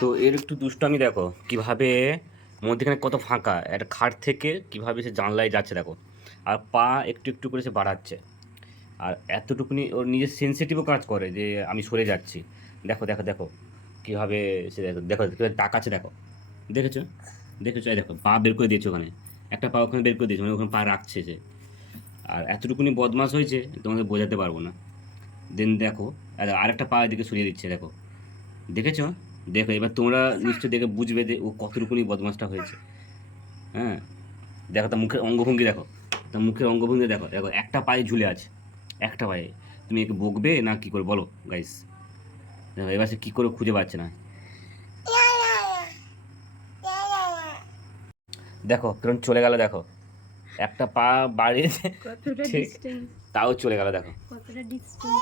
তো এর একটু দুষ্টামি দেখো কিভাবে, মধ্যেখানে কত ফাঁকা, একটা খাট থেকে কিভাবে সে জানলায় যাচ্ছে দেখো, আর পা একটু একটু করে সে বাড়াচ্ছে। আর এতটুকুনি ওর নিজের সেন্সিটিভও কাজ করে যে আমি সরে যাচ্ছি। দেখো দেখো দেখো কীভাবে সে, দেখো দেখো কীভাবে তাকাচ্ছে দেখো, দেখেছো? দেখেছো? এই দেখো পা বের করে দিয়েছে ওখানে, একটা পা ওখানে বের করে দিয়েছে, মানে ওখানে পা রাখছে সে। আর এতটুকুনি বদমাশ হয়েছে তোমাদের বোঝাতে পারবো না। দেন দেখো আরেকটা পা এদিকে সরিয়ে দিচ্ছে দেখো, দেখেছো? দেখো এবার তোমরা নিশ্চয় দেখে বুঝবে যে ও কতটুকুনি বদমাশটা হয়েছে। হ্যাঁ, দেখো তার মুখের অঙ্গভঙ্গি দেখো, তার মুখের অঙ্গভঙ্গি দেখো, দেখো একটা পায়ে ঝুলে আছে, একটা পায়ে। তুমি একে বকবে না কি করে বলো গাইস? দেখো এবার সে কী করে খুঁজে পাচ্ছে না। দেখো কিরম চলে গেল দেখো, একটা পা বাড়িয়েছে কতটা ঠিক, ডিস্টেন্স, তাও চলে গেল দেখো। কতটা ডিস্টেন্স।